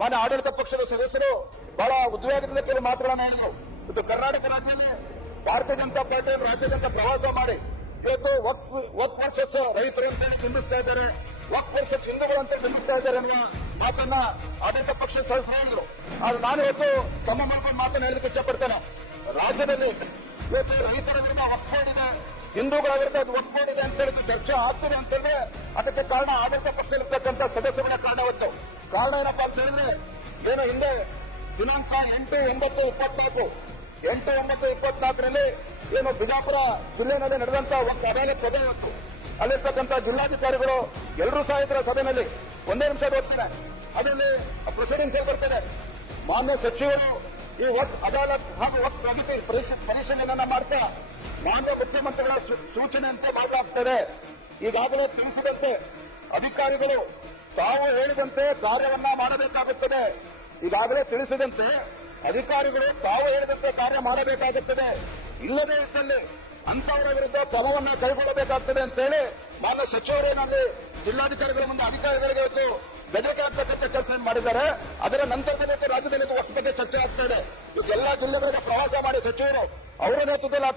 ಮಾನ್ಯ ಆಡಳಿತ ಪಕ್ಷದ ಸದಸ್ಯರು ಬಹಳ ಉದ್ವೇಗದಿಂದ ಕೆಲವು ಮಾತುಗಳನ್ನು ಹೇಳಿದರು. ಇದು ಕರ್ನಾಟಕ ರಾಜ್ಯದಲ್ಲಿ ಭಾರತೀಯ ಜನತಾ ಪಾರ್ಟಿ ರಾಜ್ಯಾದ್ಯಂತ ಪ್ರವಾಸ ಮಾಡಿ ಇವತ್ತು ವಕ್ ವರ್ಷಸ್ ವರ್ಷ ರೈತರು ಅಂತ ಹೇಳಿ ಬಿಂಬಿಸ್ತಾ ಇದ್ದಾರೆ. ವಕ್ ವರ್ಷ ಹಿಂದೂಗಳು ಅಂತ ಬಿಂಬಿಸ್ತಾ ಇದ್ದಾರೆ ಅನ್ನುವ ಮಾತನ್ನ ಆಡಳಿತ ಪಕ್ಷದ ಸದಸ್ಯರು ಹೇಳಿದರು. ಆದ್ರೆ ನಾನು ಇವತ್ತು ತಮ್ಮ ಮೂಲಕ ಮಾತನ್ನು ಹೇಳಲಿಕ್ಕೆ ಇಷ್ಟಪಡ್ತೇನೆ. ರಾಜ್ಯದಲ್ಲಿ ಇವತ್ತು ರೈತರ ವಿರುದ್ಧ ಒಪ್ಪಿದೆ ಹಿಂದೂಗಳ ವಿರುದ್ಧ ಅದು ಒಪ್ಪಿದೆ ಅಂತ ಹೇಳಿದ್ರು ಚರ್ಚೆ ಆಗ್ತಿದೆ ಅಂತಂದ್ರೆ ಅದಕ್ಕೆ ಕಾರಣ ಆಡಳಿತ ಪಕ್ಷದಲ್ಲಿರ್ತಕ್ಕಂಥ ಸದಸ್ಯರುಗಳ ಕಾರಣ ಕಾರಣ ಏನಪ್ಪಾ ಅಂತ ಹೇಳಿದ್ರೆ, ಏನು ಹಿಂದೆ ದಿನಾಂಕ ಎಂಟು, ಒಂಬತ್ತು, ಇಪ್ಪತ್ನಾಲ್ಕು. ಎಂಟು, ಒಂಬತ್ತು, ಇಪ್ಪತ್ನಾಲ್ಕರಲ್ಲಿ ಏನು ಬಿಜಾಪುರ ಜಿಲ್ಲೆಯಲ್ಲಿ ನಡೆದಂತ ಒಂದು ಅದಾಲತ್ ಸಭೆ ಇವತ್ತು ಅಲ್ಲಿರ್ತಕ್ಕಂಥ ಜಿಲ್ಲಾಧಿಕಾರಿಗಳು ಎಲ್ಲರೂ ಸಹ ಇದರ ಸಭೆಯಲ್ಲಿ ಒಂದೇ ನಿಮಿಷ ಓದ್ತಾರೆ ಅದರಲ್ಲಿ ಪ್ರೊಸೀಡಿಂಗ್ಸ್ ಬರ್ತದೆ. ಮಾನ್ಯ ಸಚಿವರು ಈ ವಕ್ ಅದಾಲತ್ ಹಾಗೂ ವಕ್ ಪ್ರಗತಿ ಪರಿಶೀ- ಪರಿಶೀಲನೆಯನ್ನ ಮಾಡ್ತಾ ಮಾನ್ಯ ಮುಖ್ಯಮಂತ್ರಿಗಳ ಸೂಚನೆಯಂತೆ ಮಾಡಲಾಗ್ತದೆ ಈಗಾಗಲೇ ತಿಳಿಸಿದಂತೆ ಅಧಿಕಾರಿಗಳು ತಾವು ಹೇಳಿದಂತೆ ಕಾರ್ಯವನ್ನ ಮಾಡಬೇಕಾಗುತ್ತದೆ. ಈಗಾಗಲೇ ತಿಳಿಸಿದಂತೆ ಅಧಿಕಾರಿಗಳು ತಾವು ಹೇಳಿದಂತೆ ಕಾರ್ಯ ಮಾಡಬೇಕಾಗುತ್ತದೆ. ಇಲ್ಲದೇ ಇದ್ದಲ್ಲಿ ಅಂತವರ ವಿರುದ್ಧ ಕ್ರಮವನ್ನ ಕೈಗೊಳ್ಳಬೇಕಾಗ್ತದೆ ಅಂತೇಳಿ ಮಾನ್ಯ ಸಚಿವರೇನಲ್ಲಿ ಜಿಲ್ಲಾಧಿಕಾರಿಗಳ ಮುಂದೆ ಅಧಿಕಾರಿಗಳಿಗೆ ಇವತ್ತು ಬೆದರಿಕೆ ಹಾಕತಕ್ಕಂಥ ಕೆಲಸ ಮಾಡಿದ್ದಾರೆ. ಅದರ ನಂತರದಲ್ಲಿ ರಾಜ್ಯದಲ್ಲಿ ಒಟ್ಟು ಬಗ್ಗೆ ಚರ್ಚೆ ಆಗ್ತಾ ಇದೆ. ಎಲ್ಲಾ ಜಿಲ್ಲೆಗಳಿಗೆ ಪ್ರವಾಸ ಮಾಡಿ ಸಚಿವರು ಅವರ ನೇತೃತ್ವದಲ್ಲಿ